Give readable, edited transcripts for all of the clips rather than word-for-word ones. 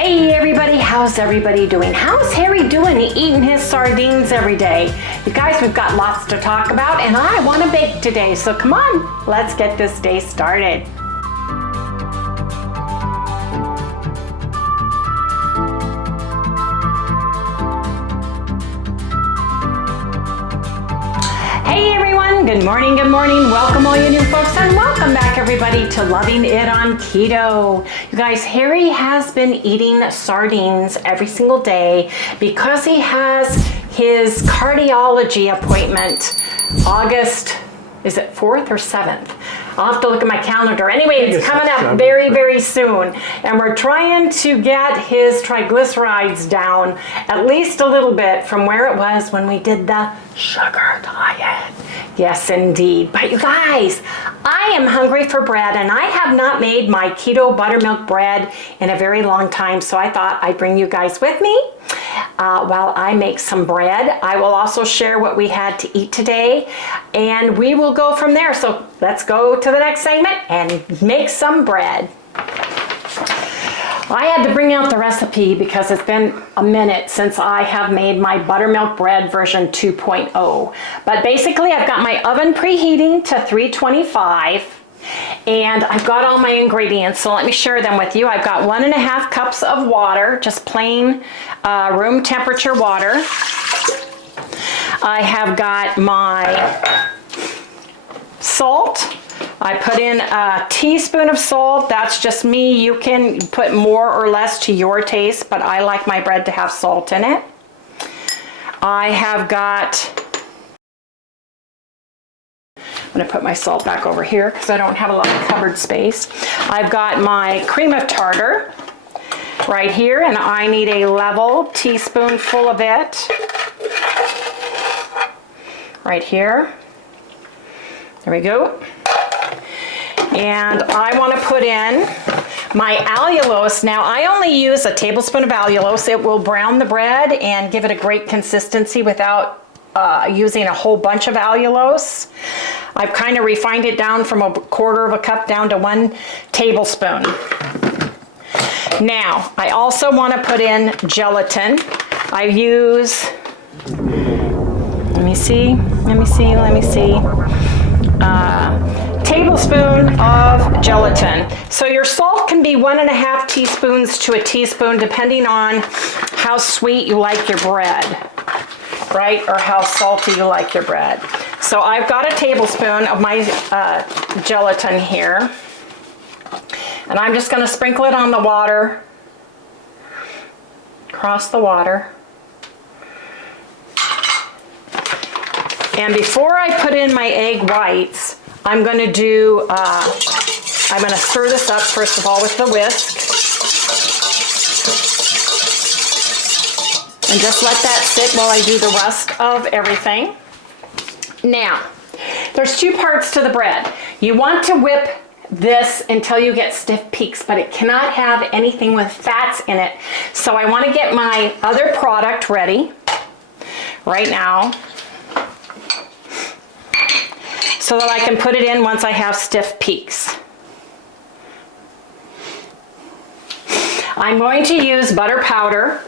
Hey everybody, how's everybody doing? How's Harry doing eating his sardines every day? You guys, we've got lots to talk about and I want to bake today. So come on, let's get this day started. Hey everyone, good morning, welcome all you new folks and welcome back everybody to Loving It on Keto. You guys, Harry has been eating sardines every single day because he has his cardiology appointment August, is it 4th or 7th? I'll have to look at my calendar. Anyway, it's coming up very, very soon. And we're trying to get his triglycerides down at least a little bit from where it was when we did the sugar diet. Yes, indeed. But you guys, I am hungry for bread and I have not made my keto buttermilk bread in a very long time. So I thought I'd bring you guys with me while I make some bread. I will also share what we had to eat today and we will go from there. So let's go to the next segment and make some bread. I had to bring out the recipe because it's been a minute since I have made my buttermilk bread version 2.0. But basically I've got my oven preheating to 325 and I've got all my ingredients. So let me share them with you. I've got 1.5 cups of water, just plain room temperature water. I have got my salt. I put in a teaspoon of salt. That's just me. You can put more or less to your taste, but I like my bread to have salt in it. I have got, I'm going to put my salt back over here because I don't have a lot of cupboard space. I've got my cream of tartar right here, and I need a level teaspoonful of it right here. There we go. And I want to put in my allulose. Now I only use a tablespoon of allulose. It will brown the bread and give it a great consistency without using a whole bunch of allulose. I've kind of refined it down from 1/4 cup down to 1 tablespoon. Now I also want to put in gelatin. I use, let me see. Tablespoon of gelatin. So your salt can be 1.5 teaspoons to a teaspoon depending on how sweet you like your bread, right? Or how salty you like your bread. So I've got a tablespoon of my gelatin here. And I'm just going to sprinkle it on the water, across the water. And before I put in my egg whites, I'm going to do, I'm going to stir this up first of all with the whisk. And just let that sit while I do the rest of everything. Now, there's 2 parts to the bread. You want to whip this until you get stiff peaks, but it cannot have anything with fats in it. So I want to get my other product ready right now, so that I can put it in once I have stiff peaks. I'm going to use butter powder.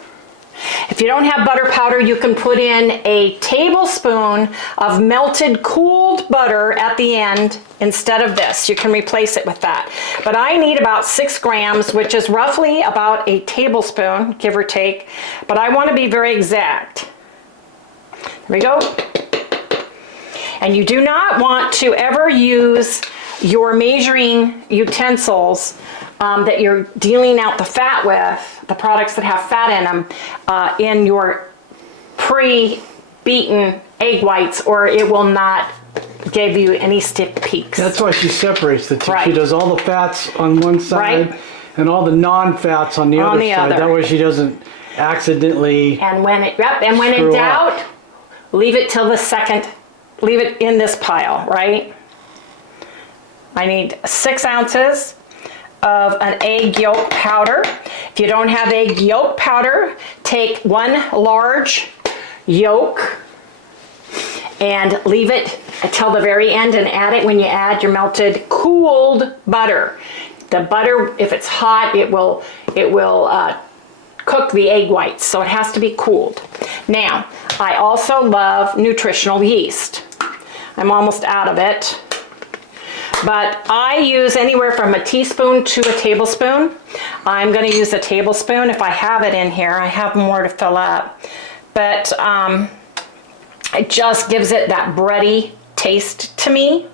If you don't have butter powder, you can put in a tablespoon of melted cooled butter at the end instead of this. You can replace it with that. But I need about 6 grams, which is roughly about a tablespoon, give or take. But I want to be very exact. There we go. And you do not want to ever use your measuring utensils that you're dealing out the fat with, the products that have fat in them, in your pre-beaten egg whites, or it will not give you any stiff peaks. That's why she separates the two. Right. She does all the fats on one side, right, and all the non-fats on the other side. That way she doesn't accidentally. And when it, and when in doubt, leave it till the second. Leave it in this pile, right? I need 6 ounces of an egg yolk powder. If you don't have egg yolk powder, take 1 large yolk and leave it until the very end and add it when you add your melted cooled butter. The butter, if it's hot, it will cook the egg whites, so it has to be cooled. Now, I also love nutritional yeast. I'm almost out of it, but I use anywhere from a teaspoon to a tablespoon. I'm going to use a tablespoon if I have it in here. I have more to fill up, but it just gives it that bready taste to me.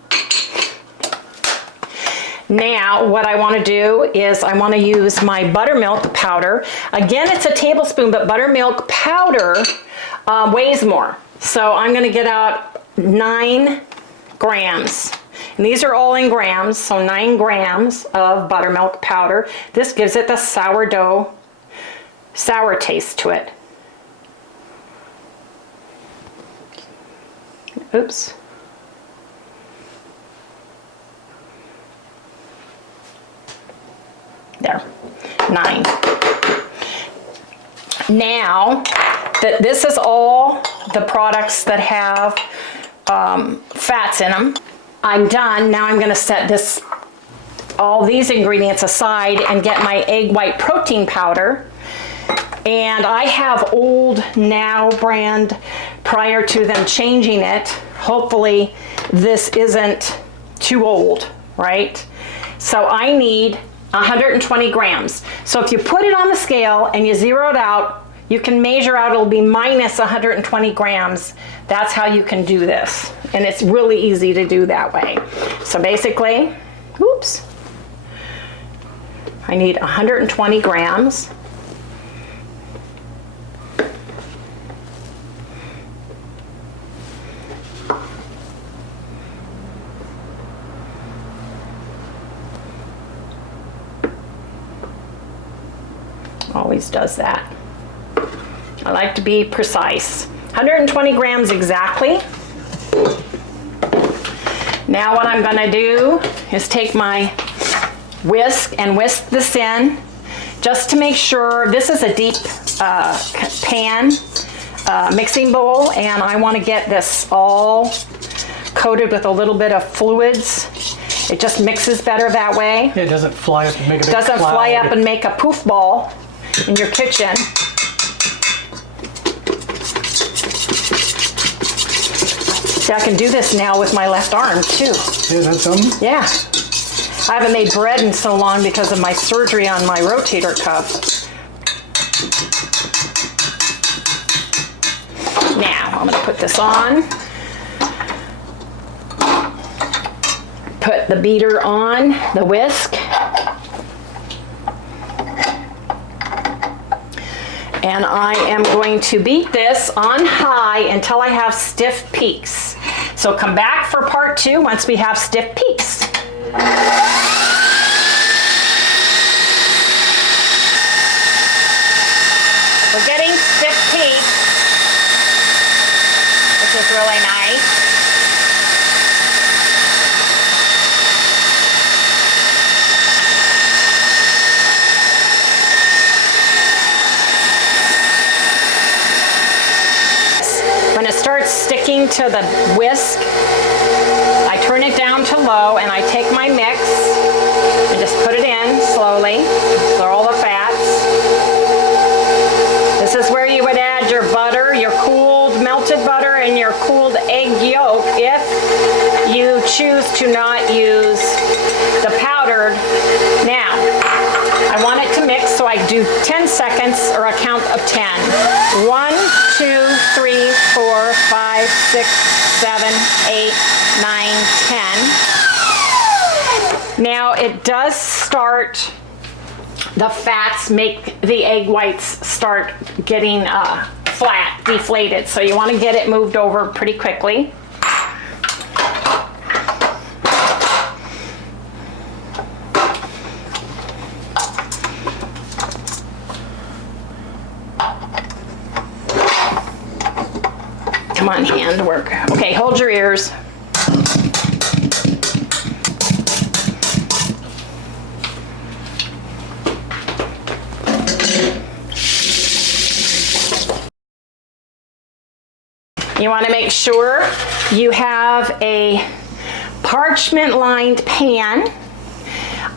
Now, what I want to do is I want to use my buttermilk powder. Again, it's a tablespoon, but buttermilk powder weighs more. So I'm going to get out 9 grams. And these are all in grams, so 9 grams of buttermilk powder. This gives it the sour taste to it. Oops. There, 9. Now, this is all the products that have fats in them. I'm done. Now I'm going to set all these ingredients aside and get my egg white protein powder. And I have Old Now brand prior to them changing it. Hopefully this isn't too old, right? So I need 120 grams. So if you put it on the scale and you zero it out, you can measure out it'll be minus 120 grams. That's how you can do this. And it's really easy to do that way. So basically, oops, I need 120 grams. Always does that. I like to be precise. 120 grams exactly. Now what I'm going to do is take my whisk and whisk this in just to make sure. This is a deep pan mixing bowl, and I want to get this all coated with a little bit of fluids. It just mixes better that way. Yeah, it doesn't fly up and make a big doesn't cloud. fly up and make a poof ball in your kitchen. See, I can do this now with my left arm too. Yeah, that's something? Yeah. I haven't made bread in so long because of my surgery on my rotator cuff. Now, I'm going to put this on. Put the beater on the whisk. And I am going to beat this on high until I have stiff peaks. So come back for part 2 once we have stiff peaks. We're getting stiff peaks, which is really nice. When it starts sticking to the whisk, I turn it down to low and I take my mix and just put it in slowly for all the fats. This is where you would add your butter, your cooled melted butter, and your cooled egg yolk if you choose to not use the powdered. Now, I want it to mix, so I do 10 seconds or a count of 10. 1, 2, 3, 4, 5, 6, 7, 8, 9, 10. Now it does start, the fats make the egg whites start getting flat, deflated. So you want to get it moved over pretty quickly. Come on, hand work. Okay, hold your ears. You want to make sure you have a parchment lined pan.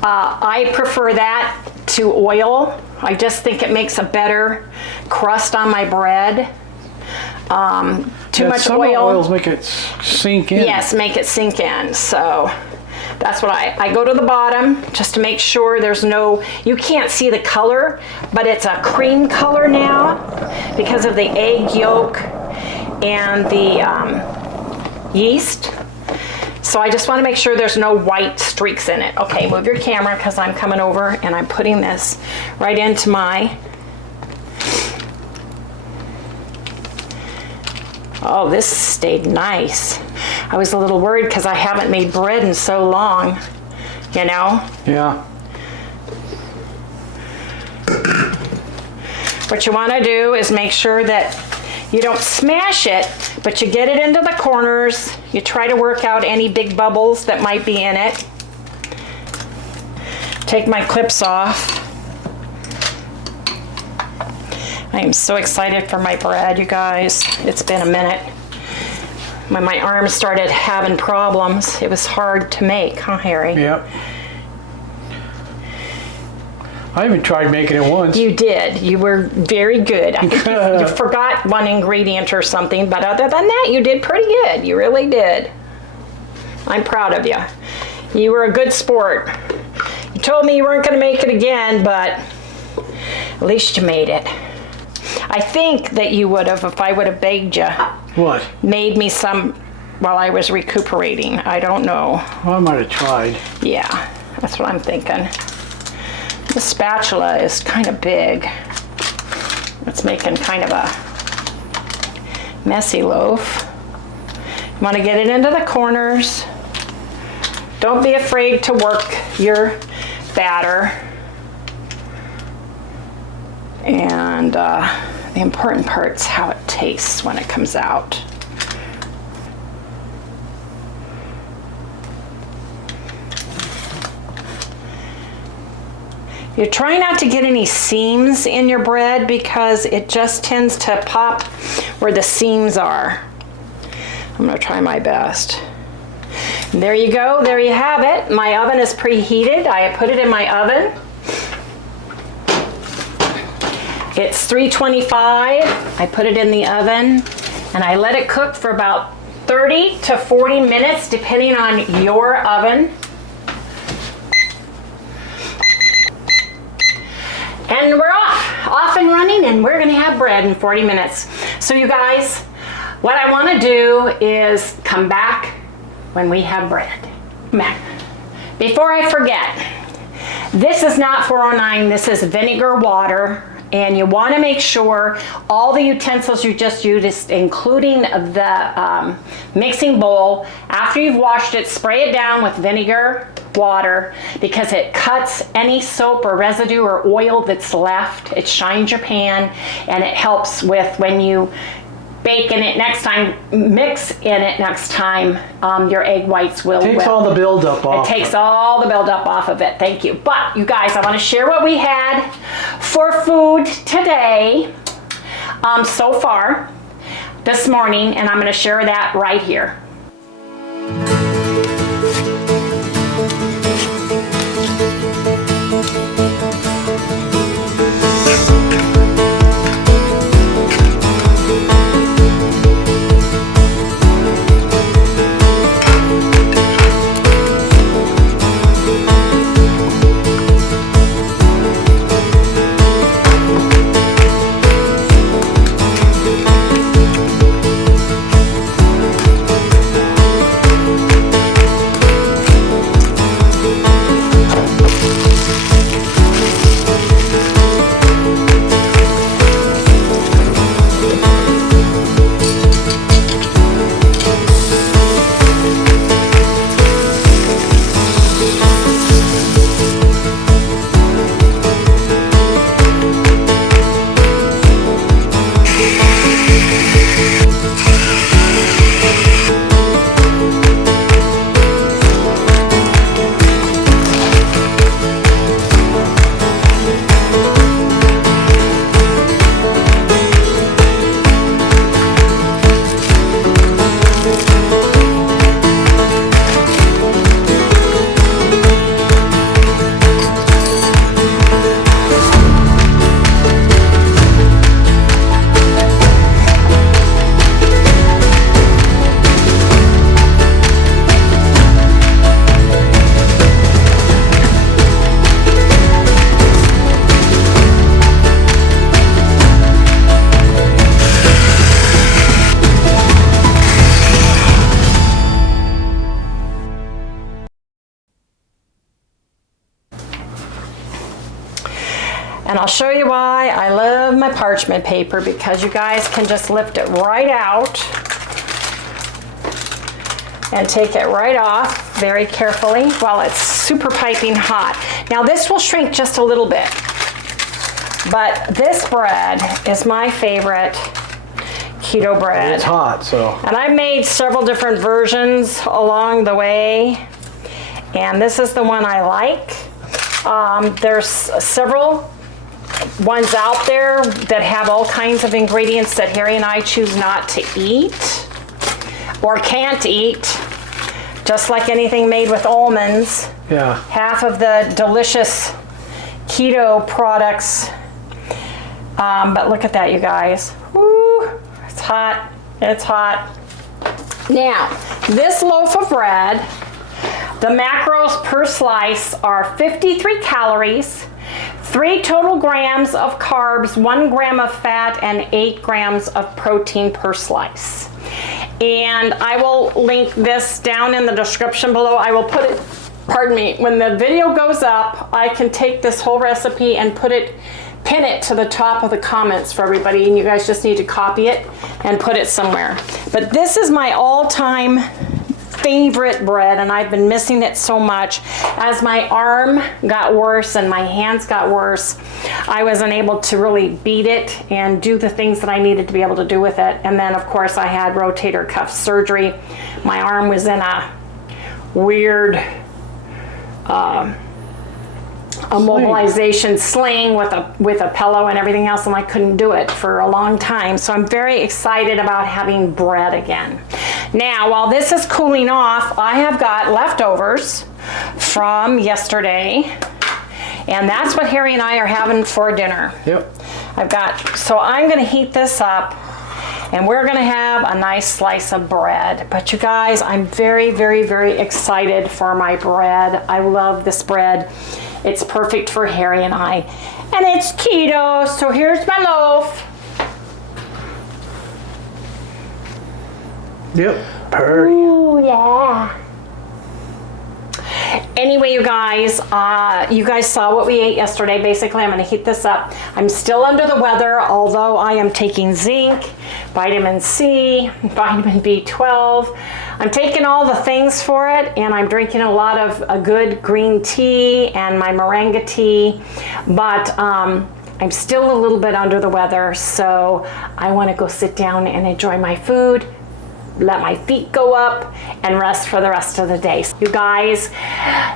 I prefer that to oil. I just think it makes a better crust on my bread. Too much some oil. Oils make it sink in. Yes, make it sink in. So that's what I go to the bottom just to make sure there's no, you can't see the color, but it's a cream color now because of the egg yolk and the yeast. So I just want to make sure there's no white streaks in it. Okay, move your camera because I'm coming over and I'm putting this right into my, oh, this stayed nice. I was a little worried because I haven't made bread in so long, you know? Yeah. What you want to do is make sure that you don't smash it, but you get it into the corners. You try to work out any big bubbles that might be in it. Take my clips off. I am so excited for my bread, you guys. It's been a minute. When my arms started having problems, it was hard to make, huh, Harry? Yep. I even tried making it once. You did. You were very good. I think you forgot one ingredient or something, but other than that, you did pretty good. You really did. I'm proud of you. You were a good sport. You told me you weren't going to make it again, but at least you made it. I think that you would have if I would have begged you. What? Made me some while I was recuperating. I don't know. Well, I might have tried. Yeah, that's what I'm thinking. The spatula is kind of big. It's making kind of a messy loaf. You want to get it into the corners. Don't be afraid to work your batter. And the important part's how it tastes when it comes out. You try not to get any seams in your bread because it just tends to pop where the seams are. I'm gonna try my best. And there you go, there you have it. My oven is preheated. I put it in my oven. It's 325. I put it in the oven and I let it cook for about 30 to 40 minutes depending on your oven. And we're off and running, and we're gonna have bread in 40 minutes. So you guys, what I wanna do is come back when we have bread. Before I forget, this is not 409, this is vinegar water, and you wanna make sure all the utensils you just used, including the mixing bowl, after you've washed it, spray it down with vinegar water because it cuts any soap or residue or oil that's left. It shines your pan and it helps with when you bake in it next time, mix in it next time, your egg whites will. Takes all the buildup off. It takes all the buildup off of it. Thank you. But you guys, I want to share what we had for food today so far this morning, and I'm going to share that right here. I'll show you why I love my parchment paper, because you guys can just lift it right out and take it right off very carefully while it's super piping hot. Now this will shrink just a little bit, but this bread is my favorite keto bread. It's hot, so. And I made several different versions along the way, and this is the one I like. There's several ones out there that have all kinds of ingredients that Harry and I choose not to eat or can't eat, just like anything made with almonds. Yeah. Half of the delicious keto products. But look at that, you guys. Woo, it's hot. It's hot. Now, this loaf of bread, the macros per slice are 53 calories, 3 total grams of carbs, 1 gram of fat, and 8 grams of protein per slice. And I will link this down in the description below. I will put it, pardon me, when the video goes up, I can take this whole recipe and pin it to the top of the comments for everybody, and you guys just need to copy it and put it somewhere. But this is my all-time favorite bread, and I've been missing it so much. As my arm got worse and my hands got worse, I wasn't able to really beat it and do the things that I needed to be able to do with it. And then of course I had rotator cuff surgery. My arm was in a weird immobilization sling with a pillow and everything else, and I couldn't do it for a long time. So I'm very excited about having bread again. Now, while this is cooling off, I have got leftovers from yesterday, and that's what Harry and I are having for dinner. Yep. So I'm gonna heat this up, and we're gonna have a nice slice of bread. But you guys, I'm very, very, very excited for my bread. I love this bread. It's perfect for Harry and I. And it's keto, so here's my loaf. Yep, pretty. Ooh, yeah. Anyway, you guys saw what we ate yesterday. Basically, I'm gonna heat this up. I'm still under the weather, although I am taking zinc, vitamin C, vitamin B12. I'm taking all the things for it, and I'm drinking a lot of a good green tea and my moringa tea, but I'm still a little bit under the weather, so I wanna go sit down and enjoy my food, let my feet go up, and rest for the rest of the day. You guys,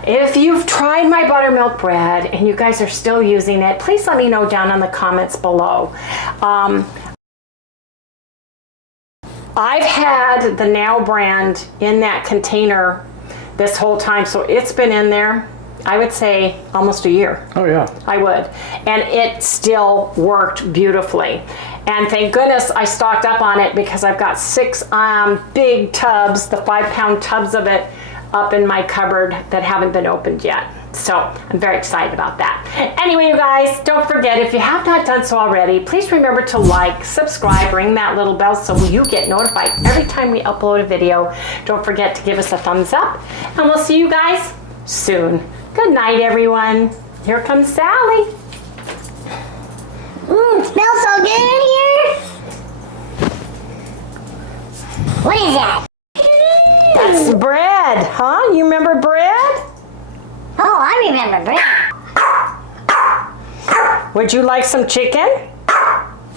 if you've tried my buttermilk bread and you guys are still using it, please let me know down in the comments below. I've had the Now brand in that container this whole time, so it's been in there, I would say, almost a year. Oh yeah. I would. And it still worked beautifully. And thank goodness I stocked up on it, because I've got 6 big tubs, the 5-pound tubs of it, up in my cupboard that haven't been opened yet. So I'm very excited about that. Anyway, you guys, don't forget, if you have not done so already, please remember to like, subscribe, ring that little bell so you get notified every time we upload a video. Don't forget to give us a thumbs up, and we'll see you guys soon. Good night, everyone. Here comes Sally. Smells so good in here. What is that? That's bread, huh? You remember bread? Oh, I remember bread. Would you like some chicken?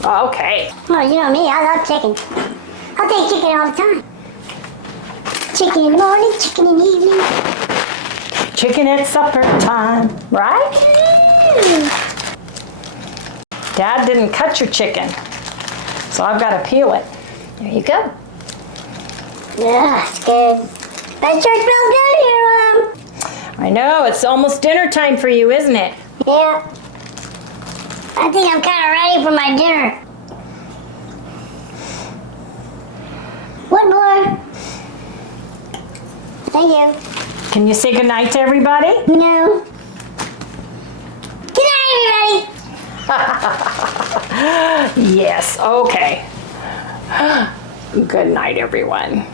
Okay. Oh, you know me, I love chicken. I'll take chicken all the time. Chicken in the morning, chicken in the evening. Chicken at supper time, right? Dad didn't cut your chicken, so I've got to peel it. There you go. Yeah, it's good. That sure smells good here, Mom. I know, it's almost dinner time for you, isn't it? Yeah. I think I'm kind of ready for my dinner. One more. Thank you. Can you say goodnight to everybody? No. Good night, everybody. Yes, okay. Good night, everyone.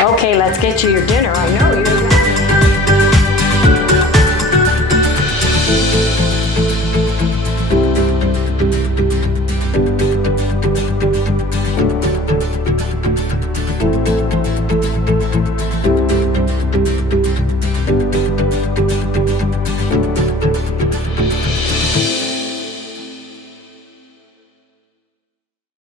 Okay, let's get you your dinner. I know you